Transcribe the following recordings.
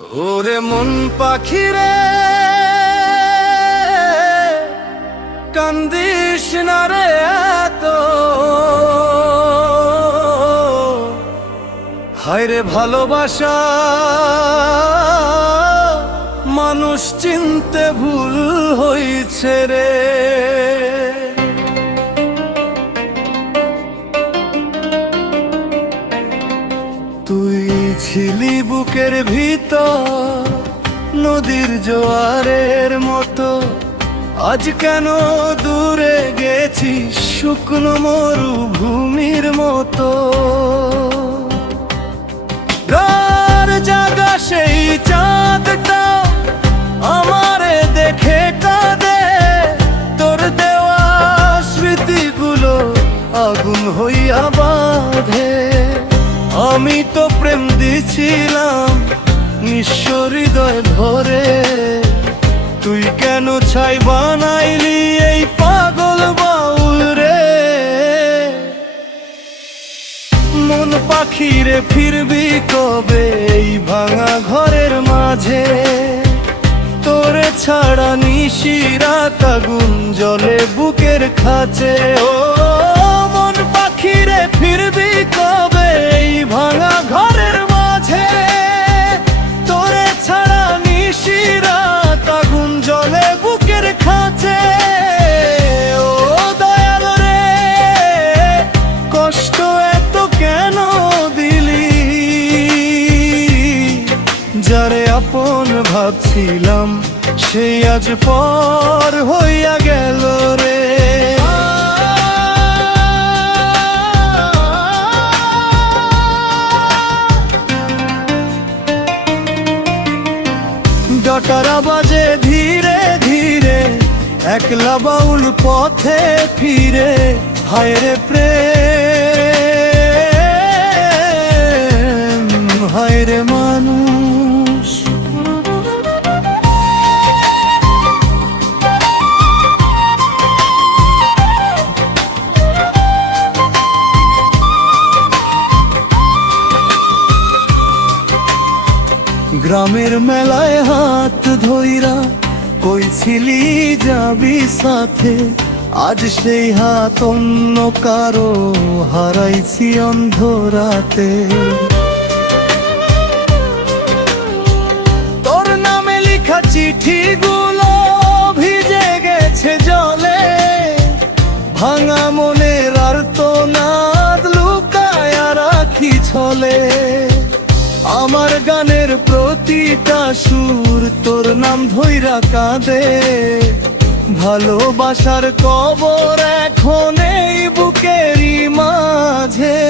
ওরে মন পাখিরে কান্দিস না রে এত, হায়রে ভালোবাসা মানুষ চিনতে ভুল হইছে রে। তুই ছিলি বুকের ভিতর নদীর জোয়ারের মতো, আজ কেন দূরে গেছিস শুকনো মরুভূমির মতো। রার জাগা সেই চাঁদটা আমারে দেখে কাঁদে, তোর দেওয়া স্মৃতিগুলো আগুন হইয়া বাঁধে। আমি তো প্রেম দিছিলাম নিঃস্ব হৃদয় ভরে, তুই কেন ছাই বানাইলি এই পাগল বাউল রে। মন পাখিরে ফিরবি কবে এই ভাঙা ঘরের মাঝে, তোরে ছাড়া নিশিরাত আগুন জ্বলে বুকের খাঁচে। ও মন পাখিরে ফিরবি কবে এই ভাঙা ঘরের মাঝে, তোরে ছাড়া নিশিরাত আগুন জ্বলে বুকের খাঁচে। ও দয়াল রে কষ্ট এত কেন দিলি, যারে আপন ভাবছিলাম সেই আজ পর হইয়া গেল রে। ডটারা বাজে ধীরে ধীরে একলা বাউল পথে ফিরে, হায়রে প্রেম হায়রে মানুষ। গ্রামের মেলায় হাত ধইরা কইছিলি যাবি সাথে, আজ সেই হাত অন্য কারো হারাইছি অন্ধরাতে। তোর নামে লিখা চিঠিগুলো ভিজে গেছে জলে, ভাঙা মনের আর্তনাদ লুকায়া রাখি ছলে। আমার গানের প্রতিটা সুর তোর নাম ধইরা কাঁদে, ভালোবাসার কবর এখন এই বুকেরই মাঝে।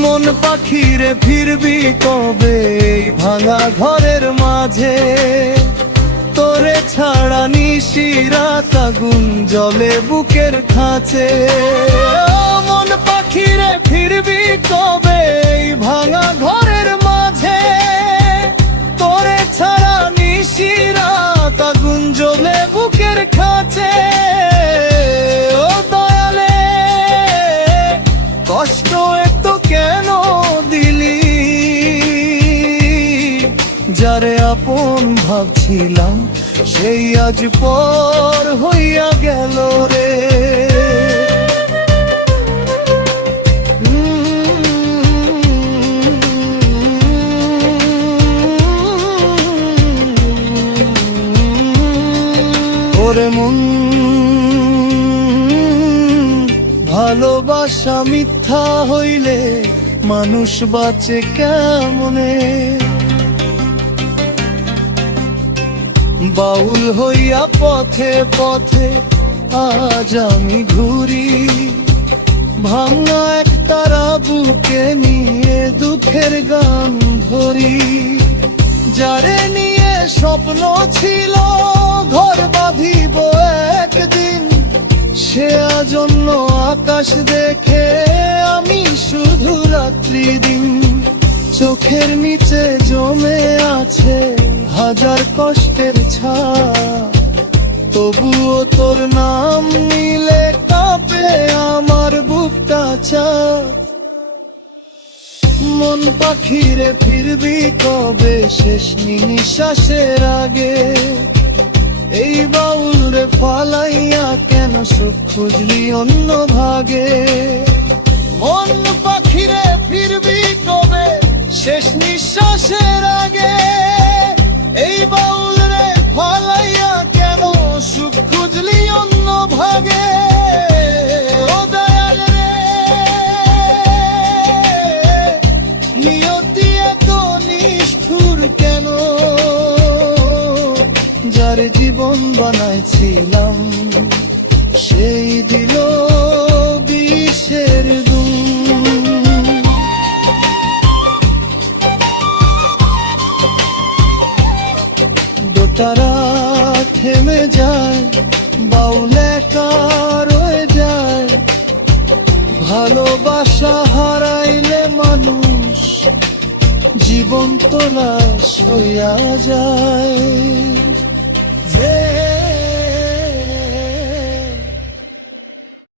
মন পাখিরে ফিরবি কবে এই ভাঙা ঘরের মাঝে, তোরে ছাড়া নিশিরাত আগুন জ্বলে বুকের খাঁচে। মন পাখিরে ফিরবি কবে এই ভাঙা ঘরের মাঝে, তোরে ছাড়া নিশিরাত আগুন জ্বলে বুকের খাঁচে। ও দয়ালে কষ্ট এত কেন দিলি, যারে আপন ভাবছিলাম সেই আজ পর হইয়া গেল রে। ওরে মন ভালোবাসা মিথ্যা হইলে মানুষ বাঁচে কেমনে, বাউল হইয়া পথে পথে আজ আমি ঘুরি। ভাঙা এক তারা বুকে নিয়ে দুঃখের গান ধরি, যারে নিয়ে স্বপ্ন ছিল ঘর বাঁধিব একদিন, সে আজ অন্য আকাশ দেখে আমি শুধু রাত্রি দিন। চোখের নিচে জমে আছে হাজার কষ্টের ছাপ, তবুও তোর নাম নিলে কাঁপে আমার বুকটা চাপ। মন পাখিরে ফিরবি কবে শেষ নিঃশ্বাসের আগে? এই বাউল রে ফালাইয়া কেন সুখ খুঁজলি অন্য ভাগে? মন পাখিরে ফিরবি কবে শেষ নিঃশ্বাসের আগে? এই বাউল রে ফালাইয়া কেন সুখ খুঁজলি অন্য ভাগে? ও দয়াল রে, নিয়তি এত নিষ্ঠুর কেন? যার জীবন বানাইছিলাম সেই দিল বিষের গুণ। দোতারা থেমে যায়, বাউল একা রয়ে যায়। ভালোবাসা হারাইলে মানুষ জীবন তো লাশ হইয়া যায়।